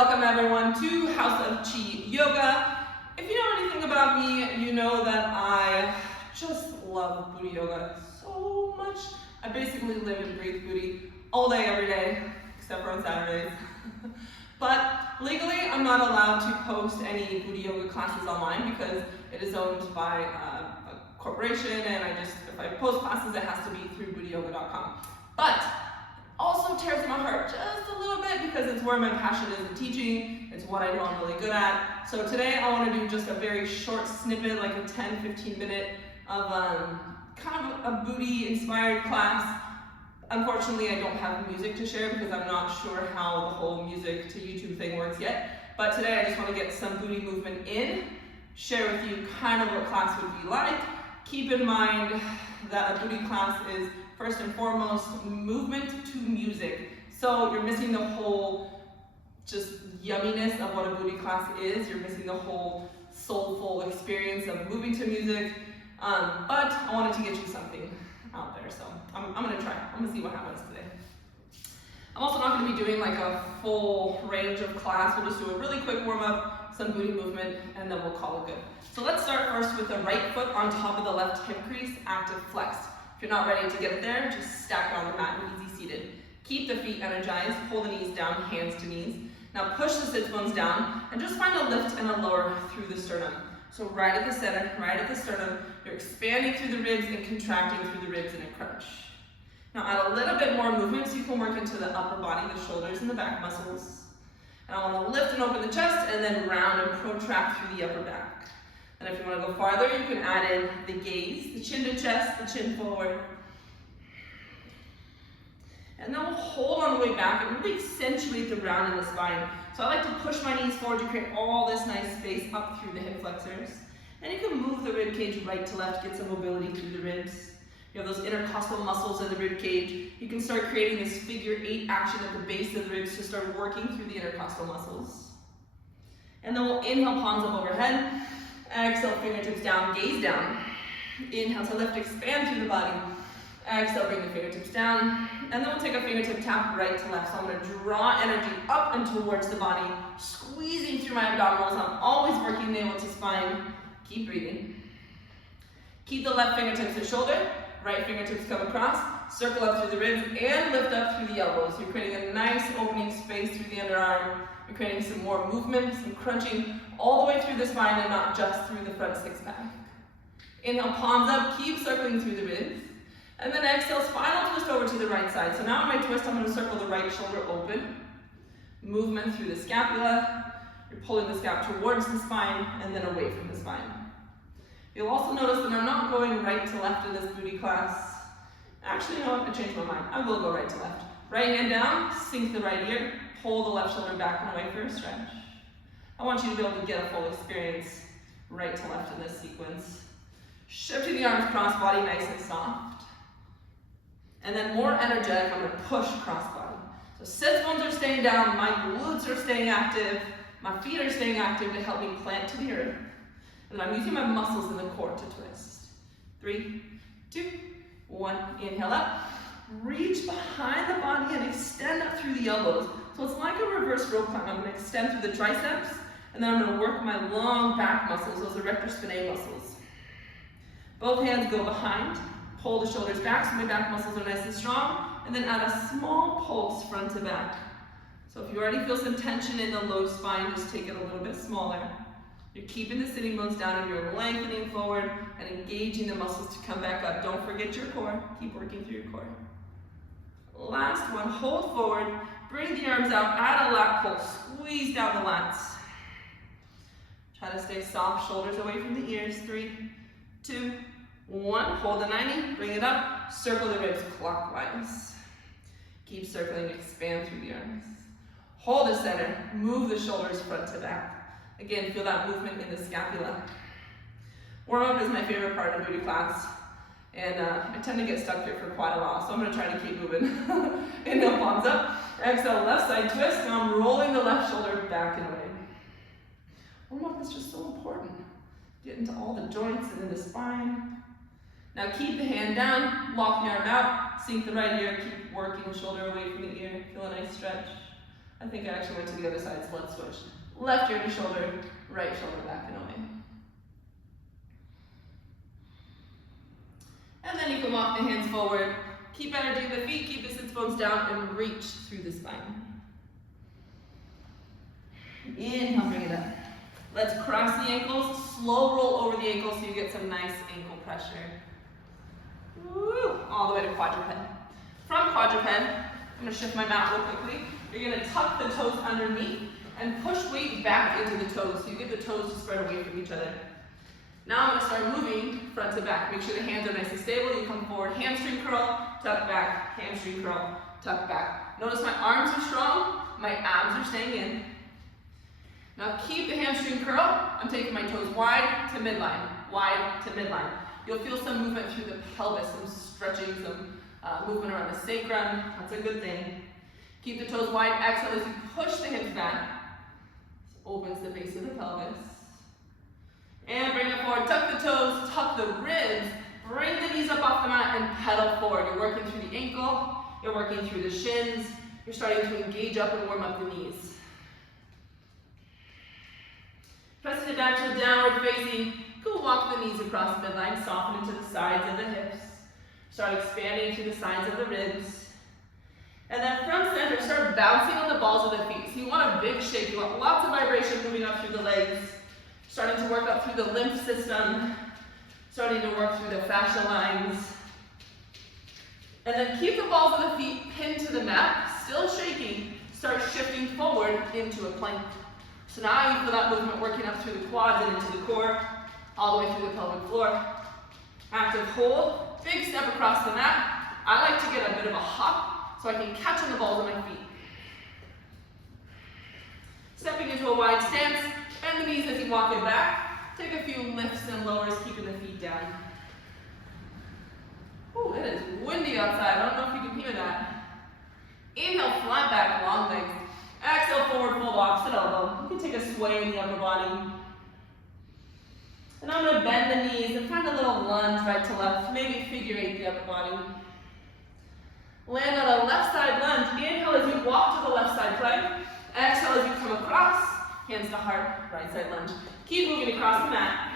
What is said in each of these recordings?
welcome everyone to House of Chi Yoga. If you know anything about me, you know that I just love Buti Yoga so much. I basically live and breathe Buti all day, every day, except for on Saturdays. But legally, I'm not allowed to post any Buti Yoga classes online because it is owned by a corporation, and if I post classes, it has to be through butiyoga.com. But also tears my heart just a little bit because it's where my passion is in teaching. It's what I know I'm really good at. So today I want to do just a very short snippet, like a 10-15 minute of kind of a Buti inspired class. Unfortunately, I don't have music to share because I'm not sure how the whole music to YouTube thing works yet. But today I just want to get some Buti movement in, share with you kind of what class would be like. Keep in mind that a Buti class is first and foremost movement to music. So you're missing the whole just yumminess of what a Buti class is. You're missing the whole soulful experience of moving to music. But I wanted to get you something out there, so I'm gonna try. I'm gonna see what happens today. I'm also not gonna be doing like a full range of class. We'll just do a really quick warm up, some Buti movement, and then we'll call it good. So let's start first with the right foot on top of the left hip crease, active flexed. If you're not ready to get there, just stack it on the mat and easy seated. Keep the feet energized, pull the knees down, hands to knees. Now push the sit bones down and just find a lift and a lower through the sternum. So right at the center, right at the sternum, you're expanding through the ribs and contracting through the ribs in a crunch. Now add a little bit more movement so you can work into the upper body, the shoulders and the back muscles. And I want to lift and open the chest and then round and protract through the upper back. And if you want to go farther, you can add in the gaze, the chin to chest, the chin forward. And then we'll hold on the way back and really accentuate the round in the spine. So I like to push my knees forward to create all this nice space up through the hip flexors. And you can move the rib cage right to left, get some mobility through the ribs. You have those intercostal muscles in the rib cage. You can start creating this figure 8 action at the base of the ribs to start working through the intercostal muscles. And then we'll inhale, palms up overhead. Exhale, fingertips down, gaze down. Inhale to lift, expand through the body. Exhale, bring the fingertips down. And then we'll take a fingertip tap right to left. So I'm going to draw energy up and towards the body, squeezing through my abdominals. I'm always working navel to spine. Keep breathing. Keep the left fingertips to shoulder. Right fingertips come across. Circle up through the ribs and lift up through the elbows. You're creating a nice opening space through the underarm. You're creating some more movement, some crunching all the way through the spine and not just through the front six pack. Inhale, palms up, keep circling through the ribs. And then exhale, spinal twist over to the right side. So now in my twist, I'm going to circle the right shoulder open. Movement through the scapula. You're pulling the scap towards the spine and then away from the spine. You'll also notice that I'm not going right to left in this Buti class. Actually, no, I changed my mind. I will go right to left. Right hand down, sink the right ear, pull the left shoulder back and away for a stretch. I want you to be able to get a full experience right to left in this sequence. Shifting the arms cross body nice and soft. And then more energetic, I'm going to push cross body. So sit bones are staying down, my glutes are staying active, my feet are staying active to help me plant to the earth. And I'm using my muscles in the core to twist. 3, 2, 1. Inhale up. Reach behind the body and extend up through the elbows. So it's like a reverse rope climb. I'm going to extend through the triceps, and then I'm going to work my long back muscles, those erector spinae muscles. Both hands go behind. Pull the shoulders back so my back muscles are nice and strong, and then add a small pulse front to back. So if you already feel some tension in the low spine, just take it a little bit smaller. You're keeping the sitting bones down and you're lengthening forward and engaging the muscles to come back up. Don't forget your core. Keep working through your core. Last one, hold forward, bring the arms out, add a lat pull, squeeze down the lats. Try to stay soft, shoulders away from the ears. 3, 2, 1. Hold the 90, bring it up, circle the ribs clockwise. Keep circling, expand through the arms. Hold the center, move the shoulders front to back. Again, feel that movement in the scapula. Warm up is my favorite part of Buti class, and I tend to get stuck here for quite a while, so I'm going to try to keep moving. Inhale, palms up. Exhale, left side twist. Now I'm rolling the left shoulder back and away. Warm up is just so important. Get into all the joints and in the spine. Now keep the hand down, lock the arm out, sink the right ear, keep working shoulder away from the ear. Feel a nice stretch. I think I actually went to the other side, so let's switch. Left ear to shoulder, right shoulder back and away. And then you can walk the hands forward. Keep energy in the feet, keep the sits bones down, and reach through the spine. Inhale, bring it up. Let's cross the ankles, slow roll over the ankles so you get some nice ankle pressure. Woo, all the way to quadruped. From quadruped, I'm going to shift my mat real quickly. You're going to tuck the toes underneath and push weight back into the toes so you get the toes to spread away from each other. Now I'm going to start moving front to back. Make sure the hands are nice and stable. You come forward, hamstring curl, tuck back, hamstring curl, tuck back. Notice my arms are strong, my abs are staying in. Now keep the hamstring curl. I'm taking my toes wide to midline, wide to midline. You'll feel some movement through the pelvis, some stretching, some movement around the sacrum. That's a good thing. Keep the toes wide. Exhale as you push the hips back. Opens the base of the pelvis. And bring it forward. Tuck the toes, tuck the ribs. Bring the knees up off the mat and pedal forward. You're working through the ankle. You're working through the shins. You're starting to engage up and warm up the knees. Pressing it back to a downward facing. Go walk the knees across midline, soften into the sides of the hips. Start expanding through the sides of the ribs. And then from center, start bouncing on the balls of the feet. So you want a big shake. You want lots of vibration moving up through the legs. Starting to work up through the lymph system. Starting to work through the fascia lines. And then keep the balls of the feet pinned to the mat, still shaking. Start shifting forward into a plank. So now you feel that movement working up through the quads and into the core, all the way through the pelvic floor. Active hold, big step across the mat. I like to get a bit of a hop so I can catch on the balls of my feet. Stepping into a wide stance, bend the knees as you walk it back. Take a few lifts and lowers, keeping the feet down. Ooh, it is windy outside. I don't know if you can hear that. Inhale, flat back, long legs. Exhale, forward fold, opposite elbow. You can take a sway in the upper body. And I'm going to bend the knees and find a little lunge right to left, maybe figure eight the upper body. Land on a left side lunge. Inhale as you walk to the left side plank. Exhale as you come across, hands to heart, right side lunge. Keep moving across the mat.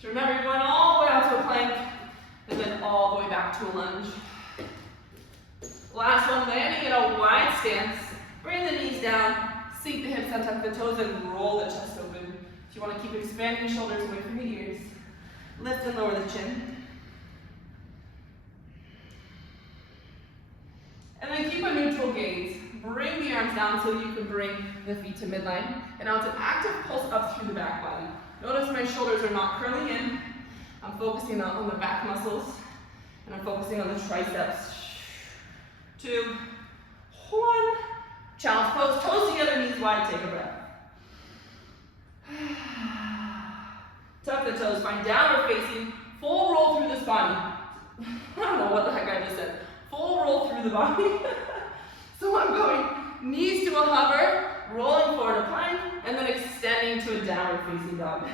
So remember, you're going all the way out to a plank, and then all the way back to a lunge. Last one, landing in a wide stance. Bring the knees down, sink the hips, untuck the toes, and roll the chest open. So you want to keep expanding the shoulders away from the ears. Lift and lower the chin. And then keep a neutral gaze. Bring the arms down so you can bring the feet to midline. And now it's an active pulse up through the back body. Notice my shoulders are not curling in. I'm focusing on the back muscles. And I'm focusing on the triceps. 2, 1. Challenge pose, toes together, knees wide, take a breath. Tuck the toes, find downward facing, full roll through the spine. I don't know what the heck I just said. Full roll through the body. So I'm going knees to a hover, rolling forward a plank, and then extending to a downward facing dog.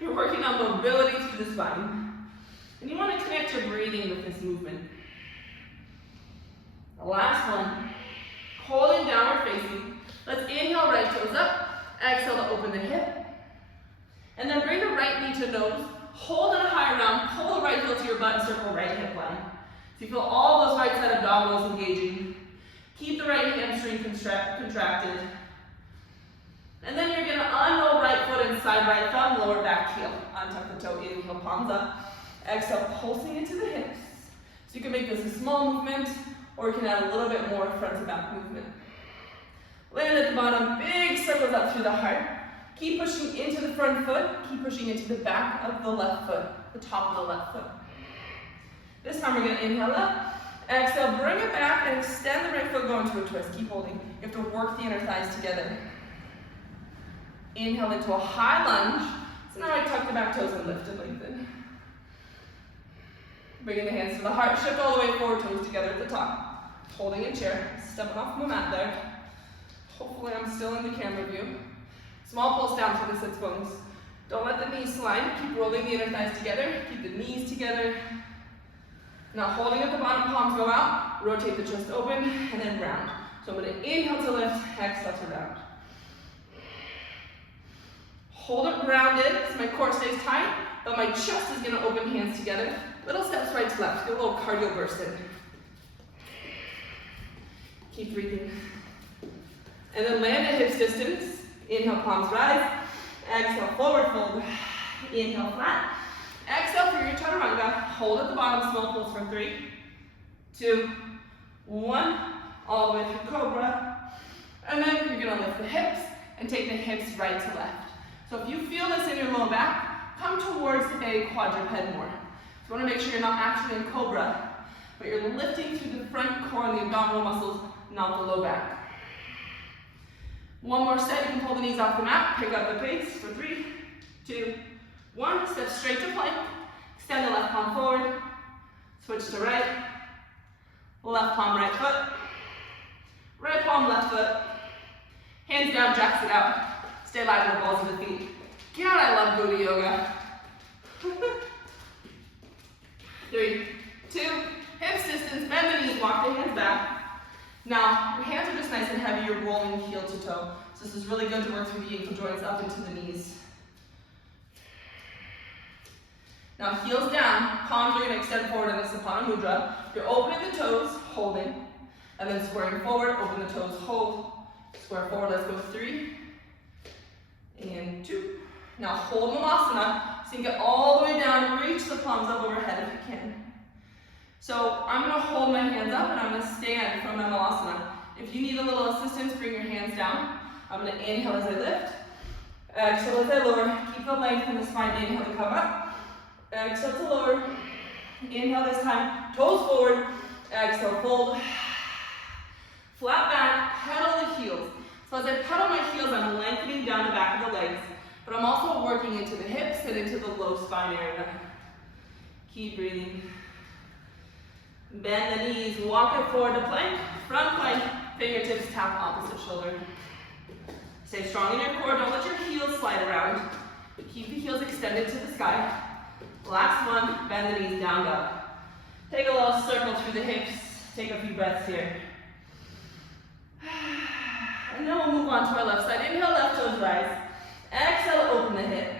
You're working on mobility through the spine. And you want to connect your breathing with this movement. The last one. Holding downward facing. Let's inhale, right toes up. Exhale to open the hip. And then bring the right knee to nose. Hold in a high round. Pull the right heel to your butt and circle right hip line. So you feel all those right side abdominals engaging. Keep the right hamstring contracted. And then you're going to unroll right foot inside right thumb, lower back heel. Untuck the toe, inhale, palms up. Exhale, pulsing into the hips. So you can make this a small movement, or you can add a little bit more front to back movement. Land at the bottom, big circles up through the heart. Keep pushing into the front foot, keep pushing into the back of the left foot, the top of the left foot. This time we're going to inhale up, exhale, bring it back, and extend the right foot, go into a twist. Keep holding. You have to work the inner thighs together. Inhale into a high lunge. So now I tuck the back toes and lift and lengthen. Bringing the hands to the heart, shift all the way forward, toes together at the top. Holding a chair, stepping off the mat there. Hopefully I'm still in the camera view. Small pulse down through the sits bones. Don't let the knees slide. Keep rolling the inner thighs together. Keep the knees together. Now holding at the bottom, palms go out. Rotate the chest open and then round. So I'm going to inhale to lift, exhale to round. Hold it grounded so my core stays tight, but my chest is going to open, hands together. Little steps right to left. Get a little cardio burst in. Keep breathing. And then land at hips distance. Inhale, palms rise. Exhale, forward fold. Inhale, flat. Exhale for your chaturanga. Hold at the bottom, small pulse for 3, 2, 1. All the way through cobra. And then you're going to lift the hips and take the hips right to left. So if you feel this in your low back, come towards a quadruped more. So you want to make sure you're not actually in cobra, but you're lifting through the front core and the abdominal muscles, not the low back. One more set, you can pull the knees off the mat, pick up the pace for 3, 2, 1. Step straight to plank, extend the left palm forward, switch to right, left palm, right foot, right palm, left foot, hands down, jacks it out. Stay live with the balls of the feet. God, I love Buti yoga. 3, 2, hips distance, bend the knees, walk the hands back. Now, your hands are just nice and heavy, you're rolling heel to toe. So this is really good to work through the ankle joints up into the knees. Now, heels down, palms are going to extend forward in the Sapana Mudra. You're opening the toes, holding, and then squaring forward, open the toes, hold, square forward, let's go 3, and 2. Now hold Malasana, so you can get all the way down, reach the palms up overhead if you can. So I'm going to hold my hands up and I'm going to stand from my Malasana. If you need a little assistance, bring your hands down. I'm going to inhale as I lift, exhale as I lower, keep the length in the spine, inhale to come up, exhale to lower, inhale this time, toes forward, exhale, fold, flat back, pedal the heels. So as I pedal my heels, I'm lengthening down the back of the legs, but I'm also working into the hips and into the low spine area. Keep breathing. Bend the knees, walk it forward to plank, front plank, fingertips tap opposite shoulder. Stay strong in your core, don't let your heels slide around. Keep the heels extended to the sky. Last one, bend the knees down, up. Take a little circle through the hips, take a few breaths here. And then we'll move on to our left side. Inhale, left toes rise. Exhale, open the hip.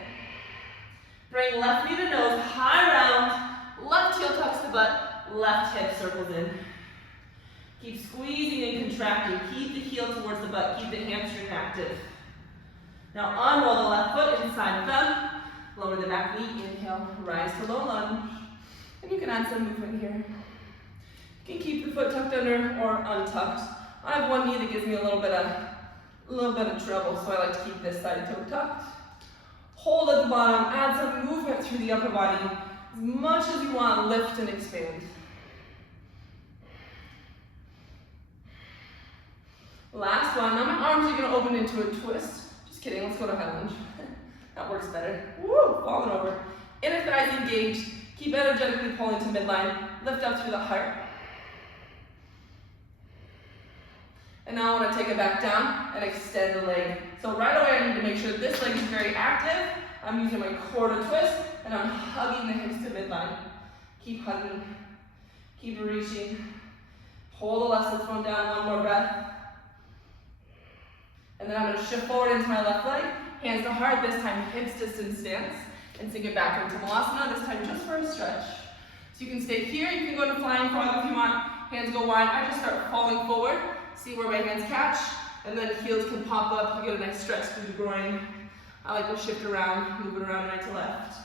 Bring left knee to nose, high round. Left heel tucks the butt, left hip circles in. Keep squeezing and contracting. Keep the heel towards the butt. Keep the hamstring active. Now unroll the left foot inside thumb. Lower the back knee. Inhale, rise to low lunge. And you can add some movement here. You can keep the foot tucked under or untucked. I have one knee that gives me a little bit of trouble, so I like to keep this side toe tucked. Hold at the bottom, add some movement through the upper body. As much as you want, lift and expand. Last one. Now my arms are going to open into a twist. Just kidding, let's go to high lunge. That works better. Woo, falling over. Inner thighs engaged. Keep energetically pulling to midline. Lift up through the heart. And now I want to take it back down and extend the leg. So right away I need to make sure this leg is very active. I'm using my core to twist and I'm hugging the hips to midline. Keep hugging. Keep reaching. Pull the left foot down, one more breath. And then I'm going to shift forward into my left leg. Hands to heart, this time hips distance stance. And sink it back into Malasana, this time just for a stretch. So you can stay here, you can go into flying frog if you want. Hands go wide, I just start falling forward. See where my hands catch, and then heels can pop up. You get a nice stretch through the groin. I like to shift around, move it around right to left.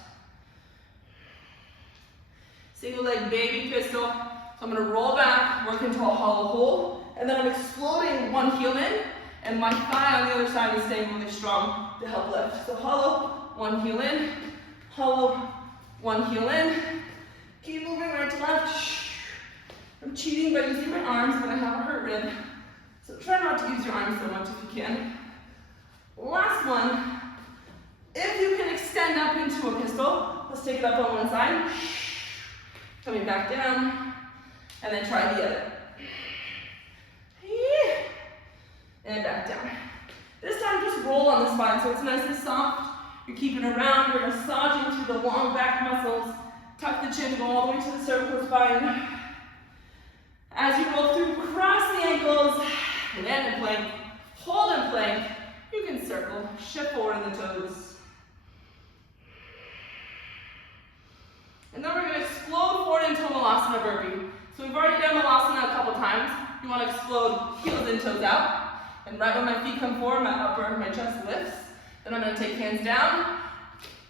Single leg baby pistol. So I'm going to roll back, work into a hollow hold, and then I'm exploding one heel in, and my thigh on the other side is staying really strong to help lift. So hollow, one heel in, hollow, one heel in. Keep moving right to left. I'm cheating by using my arms, but I have a hurt rib. So try not to use your arms so much if you can. Last one. If you can extend up into a pistol, let's take it up on one side. Coming back down. And then try the other. And back down. This time just roll on the spine so it's nice and soft. You're keeping it around. You're massaging through the long back muscles. Tuck the chin, go all the way to the cervical spine. As you roll through, cross the ankles, Land in plank, hold in plank. You can circle, shift forward in the toes. And then we're going to explode forward into a malasana burpee. So we've already done malasana a couple times. You want to explode heels and toes out. And right when my feet come forward, my chest lifts. Then I'm going to take hands down,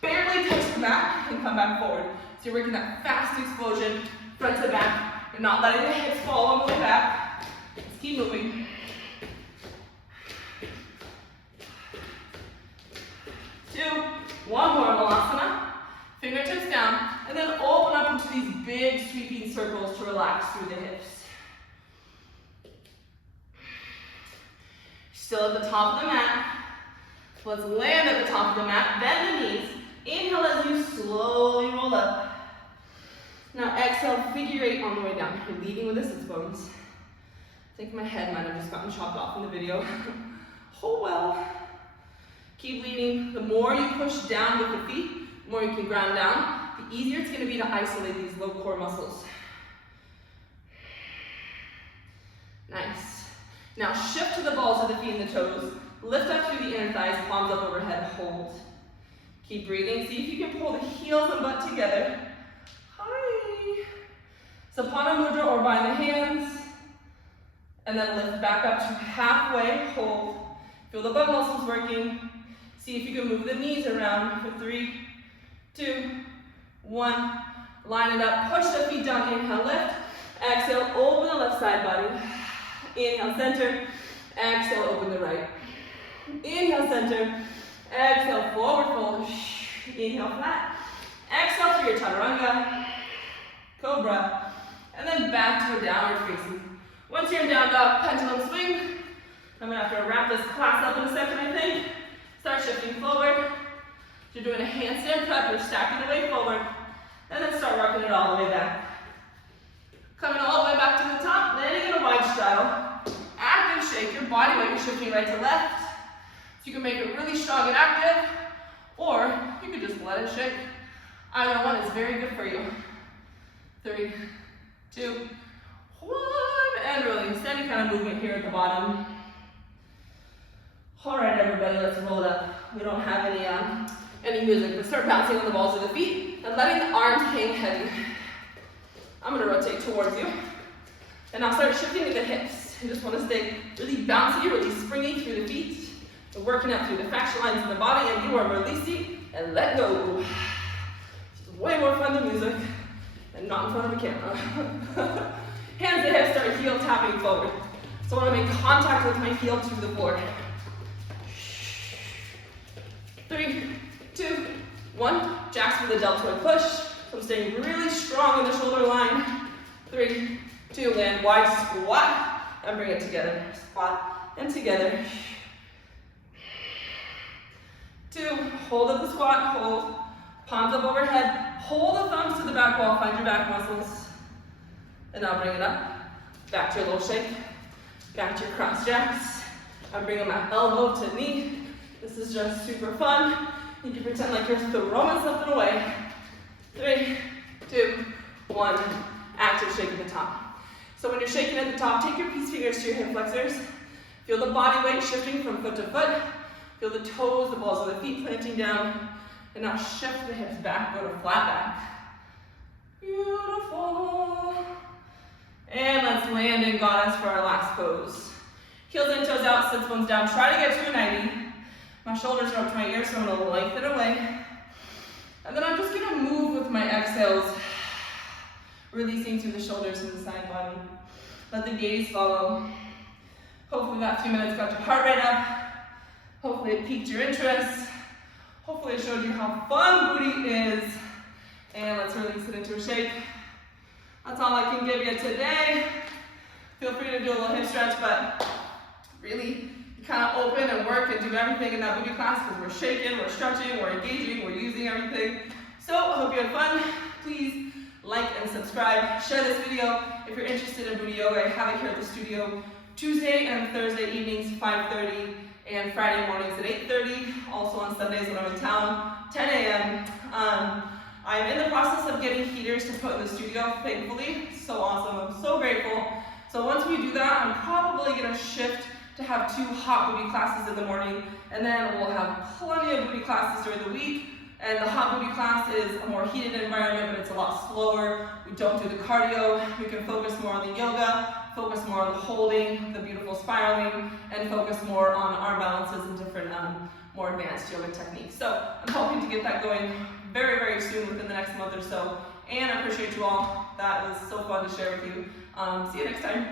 barely touch the mat, and come back forward. So you're working that fast explosion, front to back. You're not letting the hips fall on the way back. Just keep moving. 2, 1 more malasana. Fingertips down, and then open up into these big sweeping circles to relax through the hips. Still at the top of the mat. Let's land at the top of the mat, bend the knees. Inhale as you slowly roll up. Now exhale, figure 8 on the way down. You're leading with the sits bones. I think my head might have just gotten chopped off in the video. Oh well. Keep leading. The more you push down with the feet, the more you can ground down, the easier it's going to be to isolate these low core muscles. Nice. Now shift to the balls of the feet and the toes. Lift up through the inner thighs, palms up overhead, hold. Keep breathing. See if you can pull the heels and butt together. Hi. Sapana mudra, or bind the hands. And then lift back up to halfway, hold. Feel the butt muscles working. See if you can move the knees around for 3, 2, 1. Line it up, push the feet down, inhale, lift. Exhale, open the left side body. Inhale, center. Exhale, open the right. Inhale, center. Exhale, forward fold. Inhale, flat. Exhale through your chaturanga. Cobra. And then back to a downward facing. Once you're in down dog, pendulum swing. I'm going to have to wrap this class up in a second, I think. Start shifting forward. You're doing a handstand prep, you're stacking the weight forward. And then start working it all the way back. Coming all the way back to the top, landing in a wide straddle. Active shake, your body weight is shifting right to left. So you can make it really strong and active, or you can just let it shake. Either one is very good for you. 3, 2, 1, and release. Any kind of movement here at the bottom. All right, everybody, let's roll it up. We don't have any music, but start bouncing on the balls of the feet and letting the arms hang heavy. I'm gonna rotate towards you. And now start shifting to the hips. You just wanna stay really bouncy, really springy through the feet. We're working up through the fascia lines in the body, and you are releasing and let go. It's way more fun than music, and not in front of a camera. Hands to hips, start heel tapping forward. So I wanna make contact with my heel to the floor. 3, 2, 1. Jacks with a deltoid push. So I'm staying really strong in the shoulder line. 3, 2, land wide squat, and bring it together. Squat and together. 2, hold up the squat, hold. Palms up overhead. Hold the thumbs to the back wall, find your back muscles. And now bring it up. Back to your little shake. Back to your cross jacks. I'm bringing my elbow to knee. This is just super fun. You can pretend like you're throwing something away. 3, 2, 1. Active shake at the top. So when you're shaking at the top, take your peace fingers to your hip flexors. Feel the body weight shifting from foot to foot. Feel the toes, the balls of the feet planting down. And now shift the hips back, go to flat back. Beautiful. And let's land in goddess for our last pose. Heels and toes out, sits bones down. Try to get to a 90. My shoulders are up to my ears, so I'm gonna lengthen away. And then I'm just gonna move with my exhales, releasing through the shoulders and the side body. Let the gaze follow. Hopefully that few minutes got your heart rate up. Hopefully it piqued your interest. Hopefully it showed you how fun booty is. And let's release it into a shake. That's all I can give you today. Feel free to do a little hip stretch, but really kind of open and work and do everything in that booty class, because we're shaking, we're stretching, we're engaging, we're using everything. So I hope you had fun. Please like and subscribe. Share this video if you're interested in booty yoga. I have it here at the studio Tuesday and Thursday evenings, 5:30, and Friday mornings at 8:30. Also on Sundays when I'm in town, 10 a.m. I'm in the process of getting heaters to put in the studio, thankfully. So awesome, I'm so grateful. So once we do that, I'm probably gonna shift to have 2 hot booty classes in the morning, and then we'll have plenty of booty classes during the week. And the hot booty class is a more heated environment, but it's a lot slower. We don't do the cardio. We can focus more on the yoga, focus more on the holding, the beautiful spiraling, and focus more on arm balances and different more advanced yoga techniques. So I'm hoping to get that going very, very soon, within the next month or so. And I appreciate you all. That was so fun to share with you. See you next time.